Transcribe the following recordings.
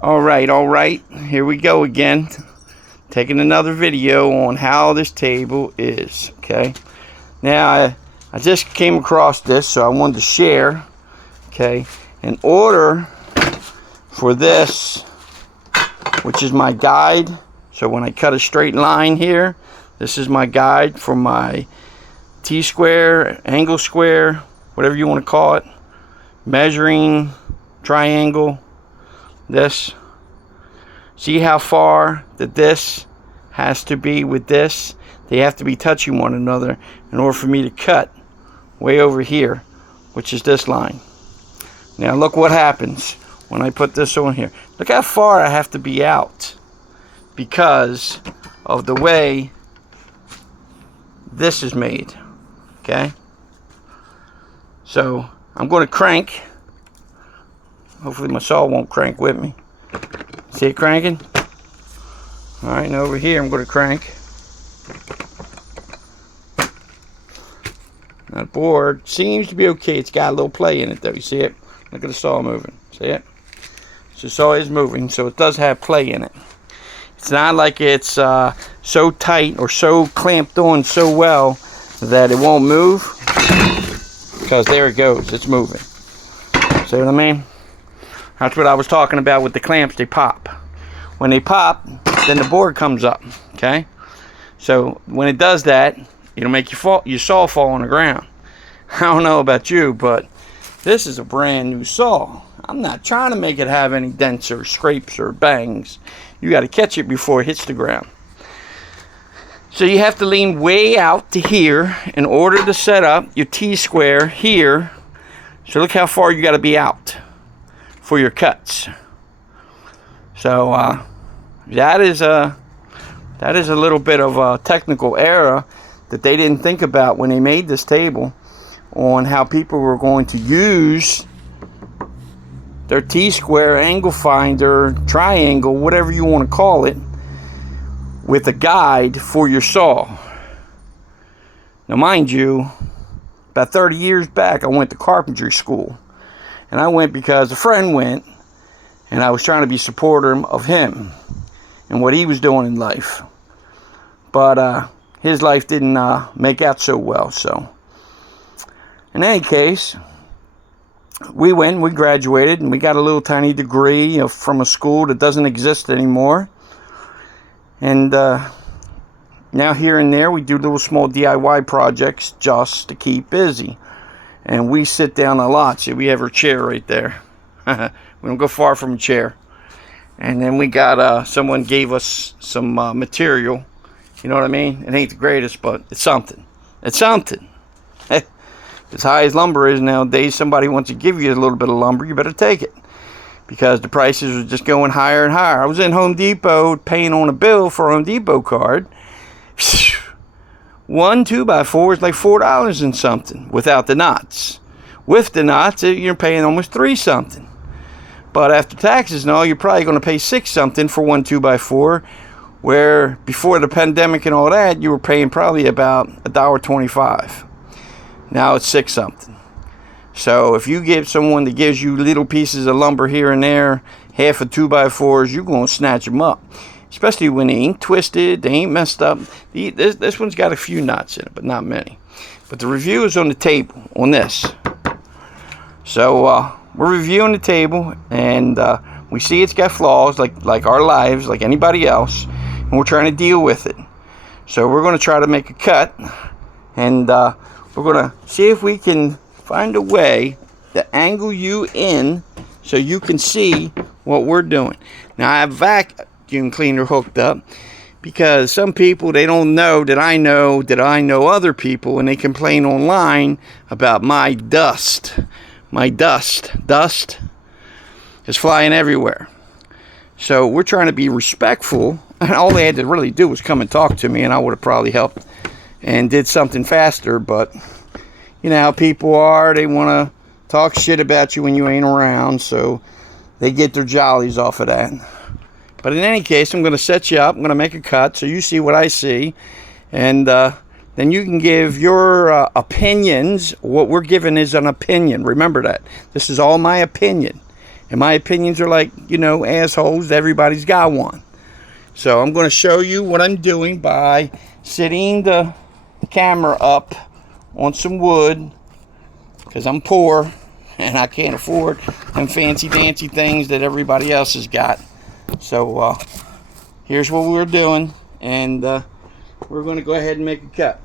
All right, here we go again, taking another video on how this table is. Okay, now I just came across this, so I wanted to share. Okay, in order for this, which is my guide, so when I cut a straight line here, this is my guide for my T-square, angle square, whatever you want to call it, measuring triangle. This, see how far that this has to be with this? They have to be touching one another in order for me to cut way over here, which is this line. Now look what happens when I put this on here. Look how far I have to be out because of the way this is made. Okay, so I'm going to crank. Hopefully my saw won't crank with me. See it cranking? Alright, and over here I'm going to crank. Now the board seems to be okay. It's got a little play in it though. You see it? Look at the saw moving. See it? So the saw is moving, so it does have play in it. It's not like it's so tight or so clamped on so well that it won't move. Because there it goes. It's moving. See what I mean? That's what I was talking about with the clamps. They pop. When they pop, then the board comes up. Okay, so when it does that, it'll make your saw fall on the ground. I don't know about you, but this is a brand new saw. I'm not trying to make it have any dents or scrapes or bangs. You got to catch it before it hits the ground. So you have to lean way out to here in order to set up your T-square here. So look how far you got to be out for your cuts. So that is a little bit of a technical error that they didn't think about when they made this table on how people were going to use their T-square, angle finder, triangle, whatever you want to call it, with a guide for your saw. Now mind you, about 30 years back I went to carpentry school. And I went because a friend went, and I was trying to be supportive of him and what he was doing in life. But his life didn't make out so well. So, in any case, we graduated, and we got a little tiny degree from a school that doesn't exist anymore. And now here and there, we do little small DIY projects just to keep busy. And we sit down a lot. See, we have our chair right there. We don't go far from a chair. And then we got, someone gave us some material. You know what I mean? It ain't the greatest, but it's something. It's something. As high as lumber is nowadays, somebody wants to give you a little bit of lumber, you better take it. Because the prices are just going higher and higher. I was in Home Depot paying on a bill for a Home Depot card. One 2x4 is like $4 and something without the knots. With the knots, you're paying almost $3 something. But after taxes and all, you're probably going to pay $6 something for one 2x4, where before the pandemic and all that, you were paying probably about $1.25. Now it's $6 something. So if you give someone that gives you little pieces of lumber here and there, half of 2x4s, you're going to snatch them up. Especially when they ain't twisted, they ain't messed up. This one's got a few knots in it, but not many. But the review is on the table, on this. So we're reviewing the table, and we see it's got flaws, like our lives, like anybody else. And we're trying to deal with it. So we're going to try to make a cut, and we're going to see if we can find a way to angle you in so you can see what we're doing. Now I have vacuum cleaner hooked up because some people, they don't know that I know other people, and they complain online about my dust. My dust is flying everywhere. So we're trying to be respectful, and all they had to really do was come and talk to me, and I would have probably helped and did something faster. But you know how people are, they want to talk shit about you when you ain't around, so they get their jollies off of that. But in any case, I'm going to set you up. I'm going to make a cut so you see what I see. And then you can give your opinions. What we're giving is an opinion. Remember that. This is all my opinion. And my opinions are like, you know, assholes. Everybody's got one. So I'm going to show you what I'm doing by sitting the camera up on some wood, because I'm poor and I can't afford them fancy dancy things that everybody else has got. So here's what we're doing, and we're going to go ahead and make a cut.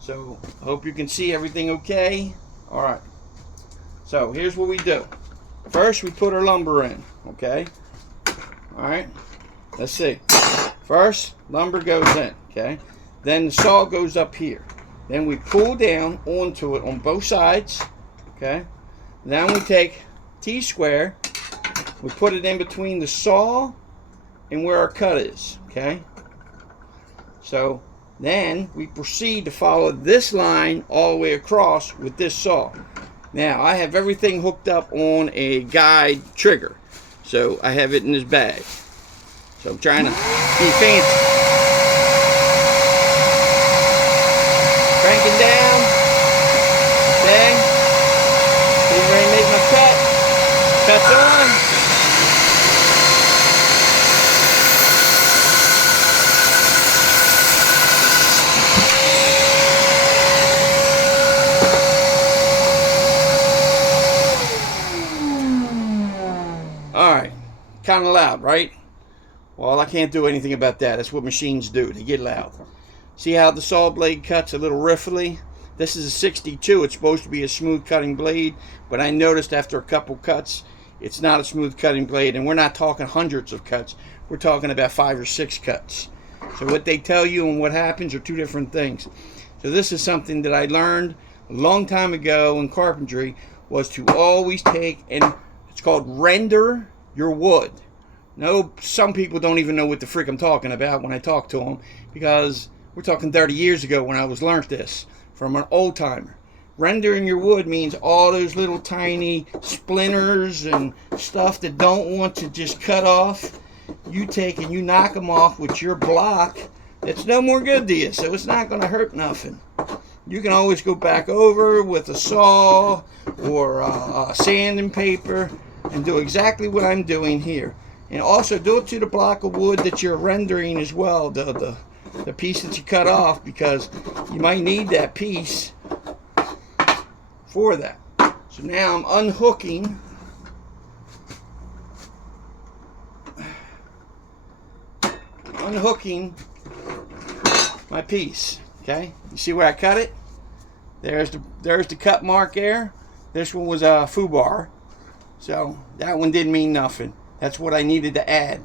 So I hope you can see everything okay. All right, so here's what we do. First we put our lumber in, okay? All right, let's see. First lumber goes in, okay? Then the saw goes up here. Then we pull down onto it on both sides, okay? Then we take T-square, we put it in between the saw and where our cut is, okay? So then we proceed to follow this line all the way across with this saw. Now I have everything hooked up on a guide trigger, so I have it in this bag. So I'm trying to be fancy. Cranking down. Okay. Getting ready to make my cut. Cut's on. Alright. Kind of loud, right? Well, I can't do anything about that. That's what machines do. They get loud. See how the saw blade cuts a little riffly? This is a 62. It's supposed to be a smooth cutting blade, but I noticed after a couple cuts, it's not a smooth cutting blade, and we're not talking hundreds of cuts. We're talking about 5 or 6 cuts. So what they tell you and what happens are two different things. So this is something that I learned a long time ago in carpentry, was to always take, and it's called render your wood. No, some people don't even know what the frick I'm talking about when I talk to them, because we're talking 30 years ago when I was learnt this from an old timer. Rendering your wood means all those little tiny splinters and stuff that don't want to just cut off. You take and you knock them off with your block. It's no more good to you, so it's not going to hurt nothing. You can always go back over with a saw or a sanding paper and do exactly what I'm doing here. And also do it to the block of wood that you're rendering as well, the piece that you cut off, because you might need that piece for that. So now I'm unhooking my piece. Okay, you see where I cut it? There's the cut mark there. This one was a foobar, so that one didn't mean nothing. That's what I needed to add.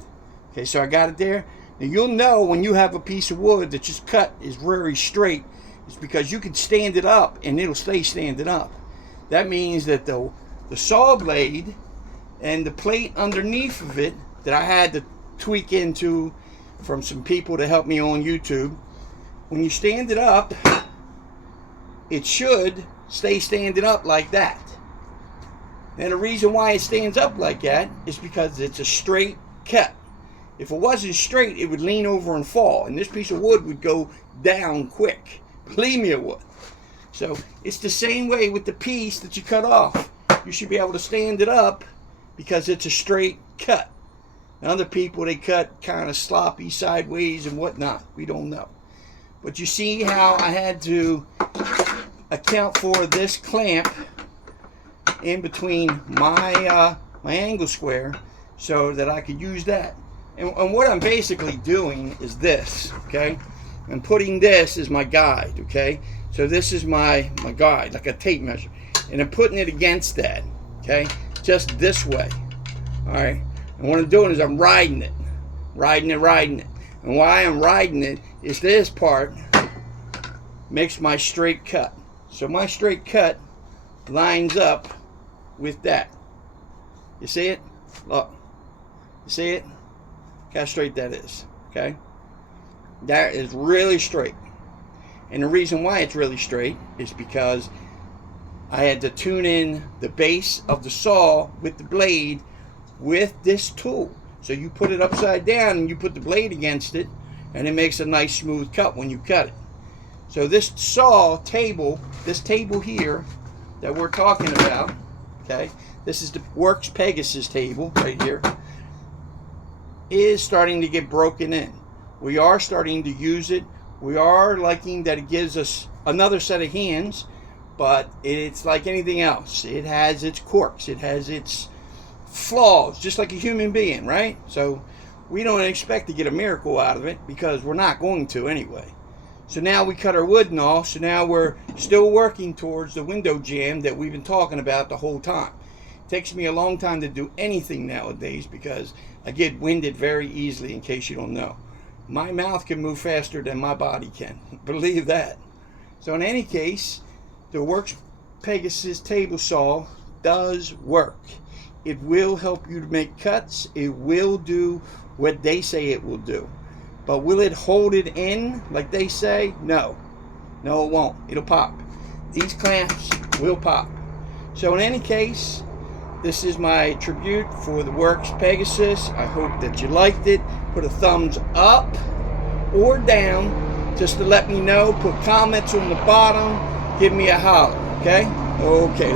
Okay, so I got it there. Now you'll know when you have a piece of wood that just cut is very straight. It's because you can stand it up and it'll stay standing up. That means that the saw blade and the plate underneath of it that I had to tweak into from some people to help me on YouTube, when you stand it up, it should stay standing up like that. And the reason why it stands up like that is because it's a straight cut. If it wasn't straight, it would lean over and fall, and this piece of wood would go down quick. Believe me, it would. So it's the same way with the piece that you cut off. You should be able to stand it up because it's a straight cut. Now, other people, they cut kind of sloppy sideways and whatnot. We don't know. But you see how I had to account for this clamp in between my angle square so that I could use that. And what I'm basically doing is this, okay? I'm putting this as my guide, okay? So this is my guide, like a tape measure. And I'm putting it against that, okay? Just this way, all right? And what I'm doing is I'm riding it. And why I'm riding it is this part makes my straight cut. So my straight cut lines up with that. You see it? Look. You see it? Look how straight that is. Okay? That is really straight. And the reason why it's really straight is because I had to tune in the base of the saw with the blade with this tool. So you put it upside down and you put the blade against it, and it makes a nice smooth cut when you cut it. So this saw table, this table here that we're talking about, okay? This is the Works Pegasus table right here. Is starting to get broken in. We are starting to use it. We are liking that it gives us another set of hands, but it's like anything else. It has its quirks. It has its flaws, just like a human being, right? So we don't expect to get a miracle out of it because we're not going to anyway. So now we cut our wood and all, so now we're still working towards the window jamb that we've been talking about the whole time. It takes me a long time to do anything nowadays because I get winded very easily, in case you don't know. My mouth can move faster than my body can. Believe that. So in any case, the Works Pegasus table saw does work. It will help you to make cuts. It will do what they say it will do. But will it hold it in like they say? No. No, it won't. It'll pop. These clamps will pop. So in any case, this is my tribute for the Works Pegasus. I hope that you liked it. Put a thumbs up or down just to let me know. Put comments on the bottom. Give me a holler, okay? Okay.